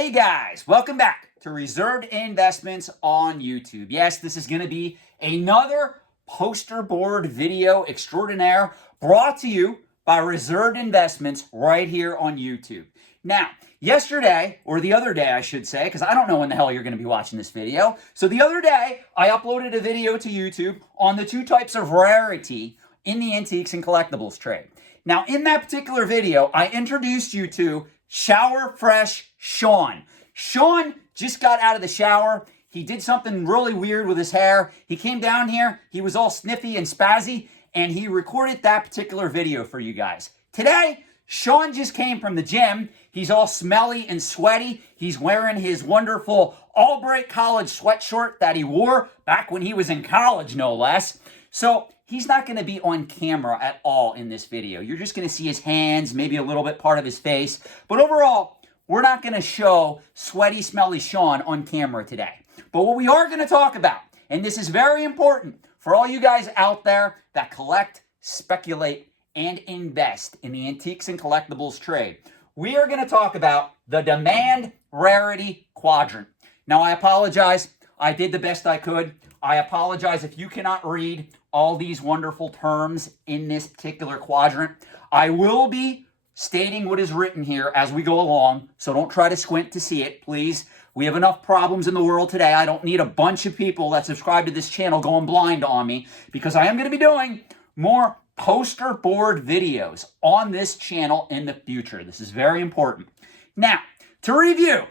Hey guys, welcome back to Reserved Investments on YouTube. Yes, this is going to be another poster board video extraordinaire brought to you by Reserved Investments right here on YouTube. Now, yesterday, or the other day I should say, because I don't know when the hell you're going to be watching this video. So the other day, I uploaded a video to YouTube on the two types of rarity in the antiques and collectibles trade. Now, in that particular video, I introduced you to Shower Fresh Sean. Sean just got out of the shower. He did something really weird with his hair. He came down here. He was all sniffy and spazzy, and he recorded that particular video for you guys. Today, Sean just came from the gym. He's all smelly and sweaty. He's wearing his wonderful Albright College sweatshirt that he wore back when he was in college, no less. So he's not going to be on camera at all in this video. You're just going to see his hands, maybe a little bit part of his face. But overall, we're not going to show sweaty, smelly Sean on camera today. But what we are going to talk about, and this is very important for all you guys out there that collect, speculate, and invest in the antiques and collectibles trade, we are going to talk about the Demand-Rarity Quadrant. Now, I apologize. I did the best I could. I apologize if you cannot read all these wonderful terms in this particular quadrant. I will be stating what is written here as we go along, so don't try to squint to see it, please. We have enough problems in the world today. I don't need a bunch of people that subscribe to this channel going blind on me, because I am going to be doing more poster board videos on this channel in the future. This is very important. Now, to review,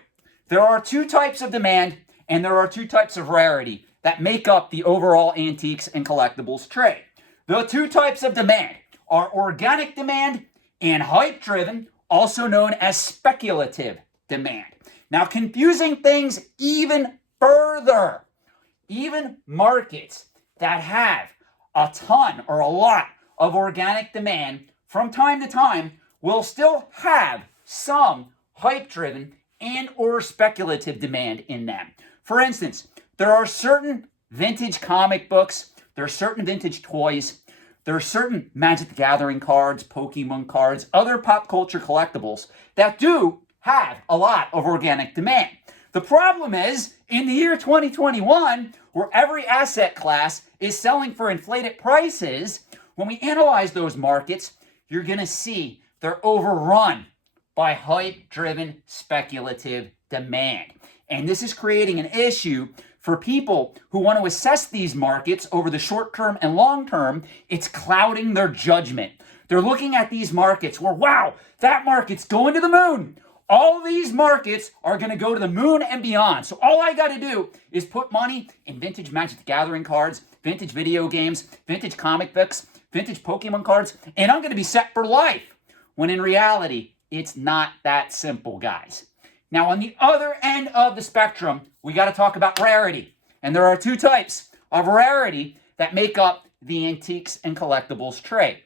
there are two types of demand and there are two types of rarity that make up the overall antiques and collectibles trade. The two types of demand are organic demand and hype-driven, also known as speculative demand. Now, confusing things even further, even markets that have a ton or a lot of organic demand from time to time will still have some hype-driven and or speculative demand in them. For instance, there are certain vintage comic books, there are certain vintage toys, there are certain Magic the Gathering cards, Pokemon cards, other pop culture collectibles that do have a lot of organic demand. The problem is, in the year 2021, where every asset class is selling for inflated prices, when we analyze those markets, you're going to see they're overrun by hype-driven speculative demand. And this is creating an issue for people who want to assess these markets over the short term and long term. It's clouding their judgment. They're looking at these markets where, wow, that market's going to the moon. All these markets are going to go to the moon and beyond. So all I got to do is put money in vintage Magic the Gathering cards, vintage video games, vintage comic books, vintage Pokemon cards, and I'm going to be set for life. When in reality, it's not that simple, guys. Now, on the other end of the spectrum, we got to talk about rarity. And there are two types of rarity that make up the antiques and collectibles trade.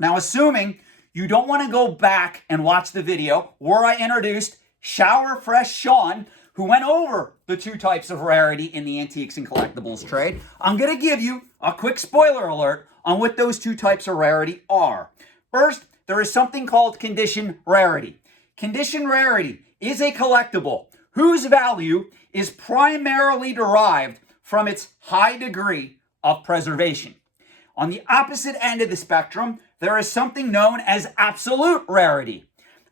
Now, assuming you don't want to go back and watch the video where I introduced Shower Fresh Sean, who went over the two types of rarity in the antiques and collectibles trade, I'm going to give you a quick spoiler alert on what those two types of rarity are. First, there is something called condition rarity. Condition rarity is a collectible whose value is primarily derived from its high degree of preservation. On the opposite end of the spectrum, there is something known as absolute rarity.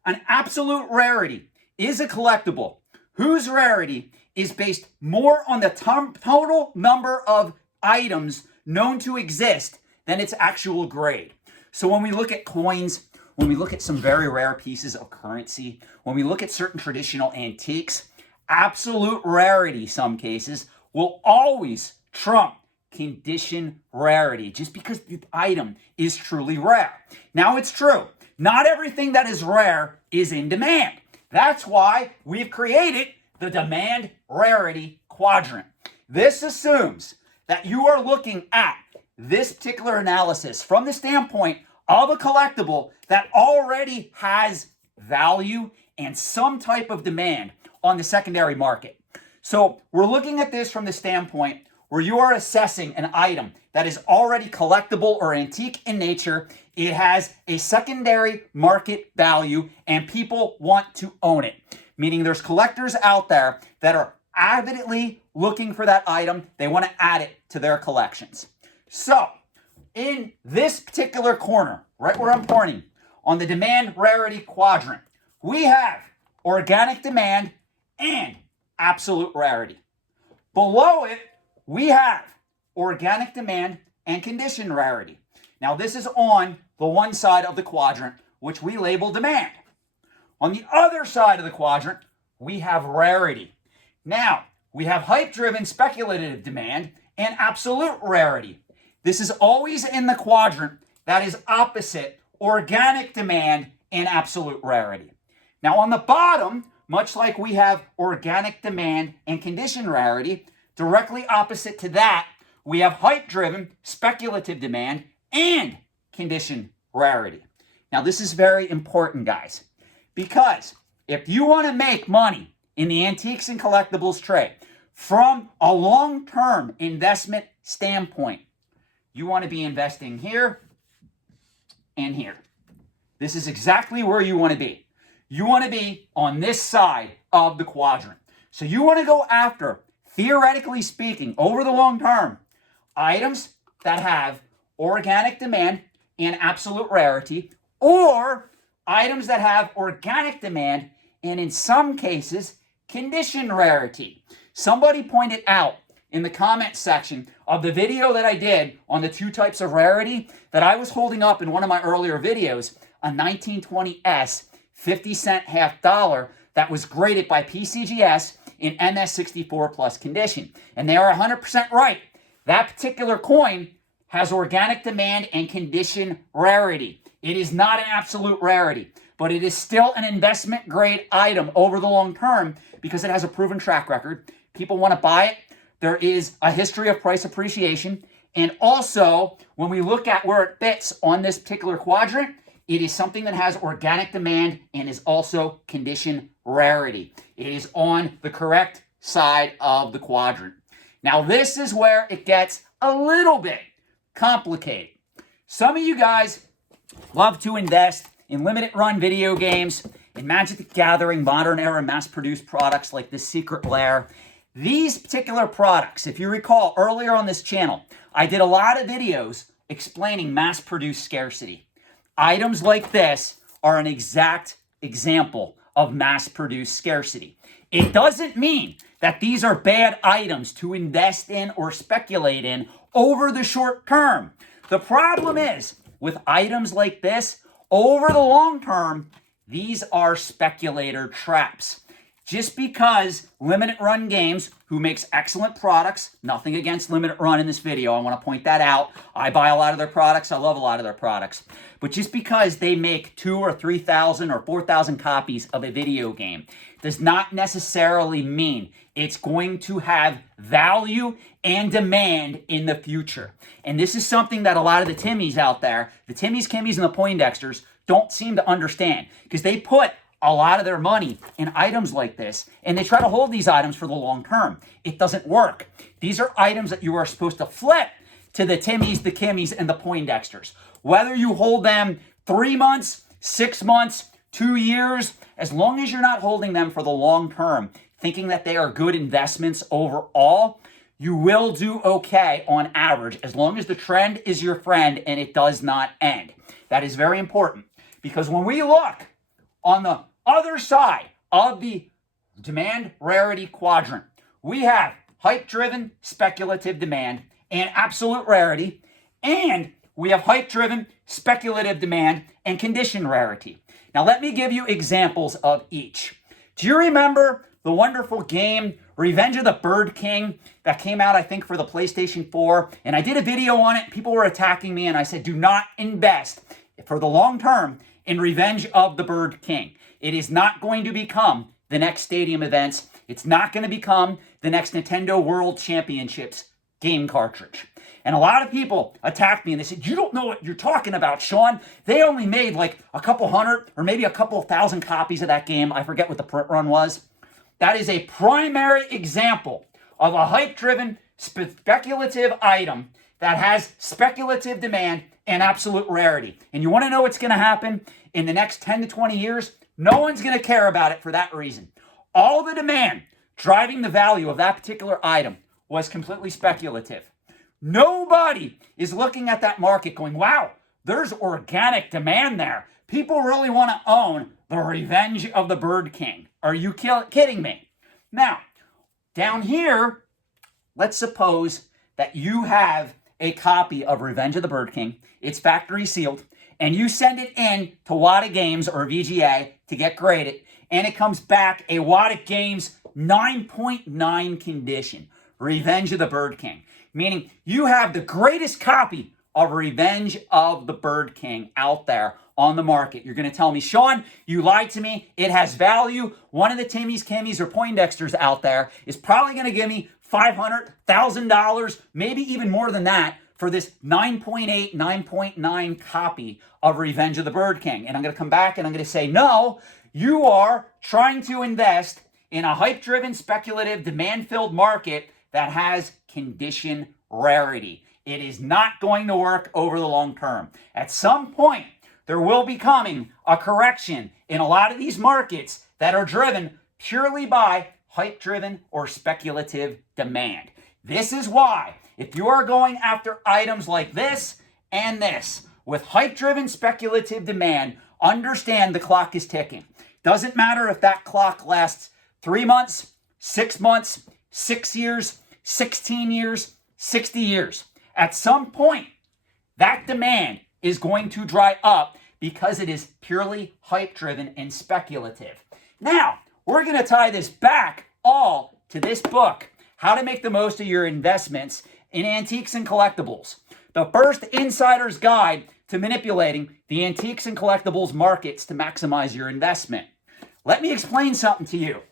An absolute rarity is a collectible whose rarity is based more on the total number of items known to exist than its actual grade. So when we look at coins, when we look at some very rare pieces of currency, when we look at certain traditional antiques, absolute rarity, some cases, will always trump condition rarity, just because the item is truly rare. Now, it's true, not everything that is rare is in demand. That's why we've created the Demand-Rarity Quadrant. This assumes that you are looking at this particular analysis from the standpoint of a collectible that already has value and some type of demand on the secondary market. So we're looking at this from the standpoint where you are assessing an item that is already collectible or antique in nature. It has a secondary market value and people want to own it. meaning there's collectors out there that are avidly looking for that item. They want to add it to their collections. So in this particular corner, right where I'm pointing, on the demand-rarity quadrant, we have organic demand and absolute rarity. Below it, we have organic demand and condition rarity. Now, this is on the one side of the quadrant, which we label demand. On the other side of the quadrant, we have rarity. Now, we have hype-driven speculative demand and absolute rarity. This is always in the quadrant that is opposite organic demand and absolute rarity. Now, on the bottom, much like we have organic demand and condition rarity, directly opposite to that, we have hype-driven speculative demand and condition rarity. Now, this is very important, guys, because if you want to make money in the antiques and collectibles trade from a long-term investment standpoint, you want to be investing here and here. This is exactly where you want to be. You want to be on this side of the quadrant. So you want to go after, theoretically speaking, over the long term, items that have organic demand and absolute rarity, or items that have organic demand and in some cases, condition rarity. Somebody pointed out in the comment section of the video that I did on the two types of rarity that I was holding up in one of my earlier videos, a 1920S 50-cent half dollar that was graded by PCGS in MS64 plus condition. And they are 100% right. That particular coin has organic demand and condition rarity. It is not an absolute rarity, but it is still an investment grade item over the long term because it has a proven track record. People want to buy it. There is a history of price appreciation. And also, when we look at where it fits on this particular quadrant, it is something that has organic demand and is also condition rarity. It is on the correct side of the quadrant. Now, this is where it gets a little bit complicated. Some of you guys love to invest in limited run video games, in Magic the Gathering, modern era mass-produced products like the Secret Lair. These particular products, if you recall earlier on this channel, I did a lot of videos explaining mass-produced scarcity. Items like this are an exact example of mass-produced scarcity. It doesn't mean that these are bad items to invest in or speculate in over the short term. The problem is, with items like this, over the long term, these are speculator traps. Just because Limited Run Games, who makes excellent products, nothing against Limited Run in this video, I want to point that out. I buy a lot of their products. I love a lot of their products. But just because they make 2,000 or 3,000 or 4,000 copies of a video game does not necessarily mean it's going to have value and demand in the future. And this is something that a lot of the Timmies out there, the Timmies, Kimmies, and the Poindexters don't seem to understand because they put a lot of their money in items like this, and they try to hold these items for the long term. It doesn't work. These are items that you are supposed to flip to the Timmies, the Kimmies, and the Poindexters. Whether you hold them 3 months, 6 months, 2 years, as long as you're not holding them for the long term, thinking that they are good investments overall, you will do okay on average, as long as the trend is your friend and it does not end. That is very important, because when we look on the other side of the demand-rarity quadrant, we have hype-driven speculative demand and absolute rarity, and we have hype-driven speculative demand and condition rarity. Now, let me give you examples of each. Do you remember the wonderful game Revenge of the Bird King that came out, I think, for the PlayStation 4? And I did a video on it. People were attacking me, and I said, do not invest for the long term in Revenge of the Bird King. It is not going to become the next Stadium Events. It's not going to become the next Nintendo World Championships game cartridge. And a lot of people attacked me and they said, you don't know what you're talking about, Sean. They only made like a couple hundred or maybe a couple thousand copies of that game. I forget what the print run was. That is a primary example of a hype-driven speculative item that has speculative demand and absolute rarity. And you want to know what's going to happen in the next 10 to 20 years? No one's going to care about it for that reason. all the demand driving the value of that particular item was completely speculative. Nobody is looking at that market going, wow, there's organic demand there. People really want to own the Revenge of the Bird King. Are you kidding me? Now, down here, let's suppose that you have a copy of Revenge of the Bird King. It's factory sealed, and you send it in to Wada Games or VGA to get graded, and it comes back a Wada Games 9.9 condition, Revenge of the Bird King, meaning you have the greatest copy of Revenge of the Bird King out there on the market. You're going to tell me, Sean, you lied to me. It has value. One of the Timmy's, Kimmy's, or Poindexters out there is probably going to give me $500,000, maybe even more than that, for this 9.8, 9.9 copy of Revenge of the Bird King. And I'm going to come back and I'm going to say, no, you are trying to invest in a hype-driven, speculative, demand-filled market that has condition rarity. It is not going to work over the long term. At some point, there will be coming a correction in a lot of these markets that are driven purely by hype-driven or speculative demand. This is why, if you are going after items like this and this, with hype-driven speculative demand, understand the clock is ticking. Doesn't matter if that clock lasts 3 months, 6 months, 6 years, 16 years, 60 years. At some point, that demand is going to dry up because it is purely hype-driven and speculative. Now, we're going to tie this back all to this book, How to Make the Most of Your Investments in Antiques and Collectibles. The first insider's guide to manipulating the antiques and collectibles markets to maximize your investment. Let me explain something to you.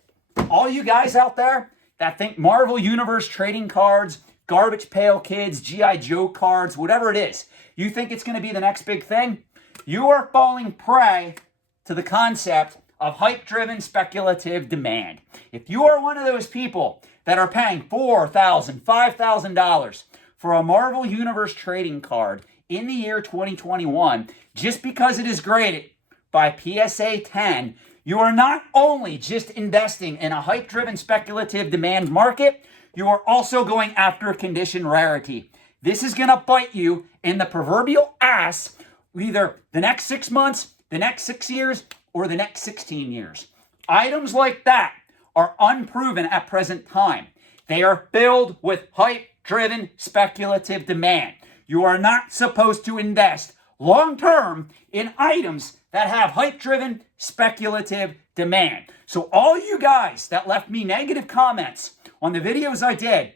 All you guys out there that think Marvel Universe trading cards, Garbage Pail Kids, G.I. Joe cards, whatever it is, you think it's going to be the next big thing? You are falling prey to the concept of hype-driven speculative demand. If you are one of those people that are paying $4,000, $5,000 for a Marvel Universe trading card in the year 2021, just because it is graded by PSA 10, you are not only just investing in a hype-driven speculative demand market, you are also going after condition rarity. This is going to bite you in the proverbial ass either the next 6 months, the next 6 years, or the next 16 years. Items like that are unproven at present time. They are filled with hype-driven speculative demand. You are not supposed to invest long-term in items that have hype-driven speculative demand. So all you guys that left me negative comments on the videos I did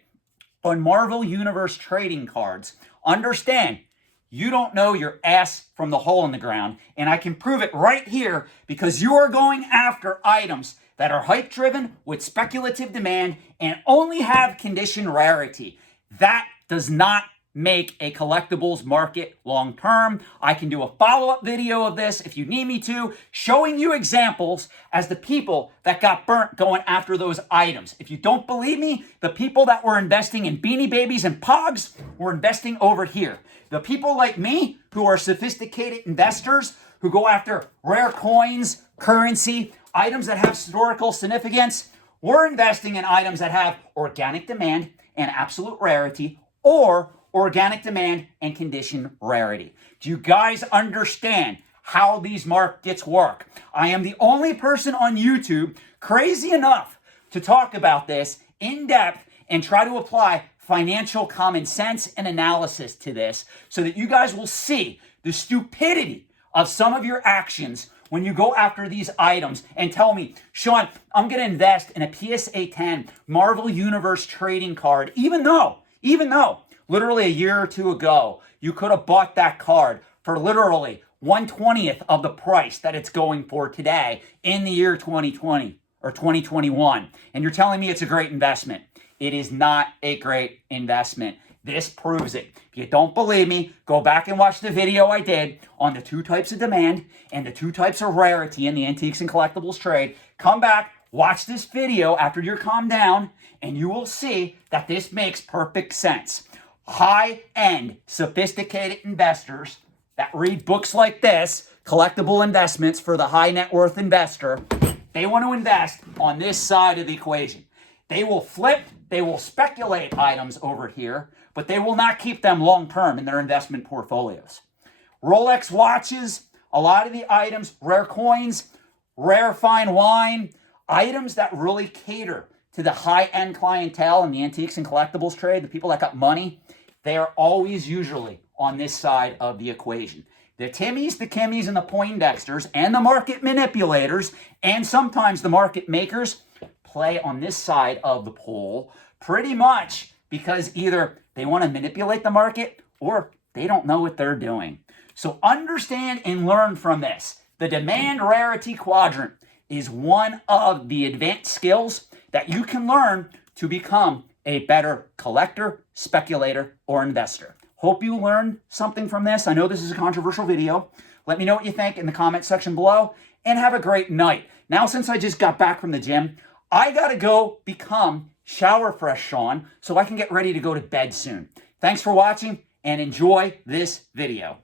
on Marvel Universe trading cards, understand, you don't know your ass from the hole in the ground, and I can prove it right here because you are going after items that are hype-driven with speculative demand and only have condition rarity. That does not make a collectibles market long-term. I can do a follow-up video of this if you need me to, showing you examples as the people that got burnt going after those items. If you don't believe me, the people that were investing in Beanie Babies and Pogs were investing over here. The people like me who are sophisticated investors who go after rare coins, currency, items that have historical significance, we're investing in items that have organic demand and absolute rarity, or organic demand and condition rarity. Do you guys understand how these markets work? I am the only person on YouTube crazy enough to talk about this in depth and try to apply financial common sense and analysis to this so that you guys will see the stupidity of some of your actions when you go after these items and tell me, Sean, I'm going to invest in a PSA 10 Marvel Universe trading card, even though literally a year or two ago, you could have bought that card for literally 1/20th of the price that it's going for today in the year 2020 or 2021. And you're telling me it's a great investment. It is not a great investment. This proves it. If you don't believe me, go back and watch the video I did on the 2 types of demand and the 2 types of rarity in the antiques and collectibles trade. Come back, watch this video after you're calmed down, and you will see that this makes perfect sense. High-end, sophisticated investors that read books like this, Collectible Investments for the High Net Worth Investor, They want to invest on this side of the equation. They will flip, they will speculate items over here, but they will not keep them long-term in their investment portfolios. Rolex watches, a lot of the items, rare coins, rare fine wine, items that really cater to the high-end clientele in the antiques and collectibles trade, the people that got money, they are always usually on this side of the equation. The Timmys, the Kimmies, and the Poindexters, and the market manipulators, and sometimes the market makers, play on this side of the poll pretty much because either they want to manipulate the market or they don't know what they're doing. So understand and learn from this. The Demand-Rarity Quadrant is one of the advanced skills that you can learn to become a better collector, speculator, or investor. Hope you learned something from this. I know this is a controversial video. Let me know what you think in the comment section below, and have a great night. Now, since I just got back from the gym, I gotta go become shower fresh Sean so I can get ready to go to bed soon. Thanks for watching and enjoy this video.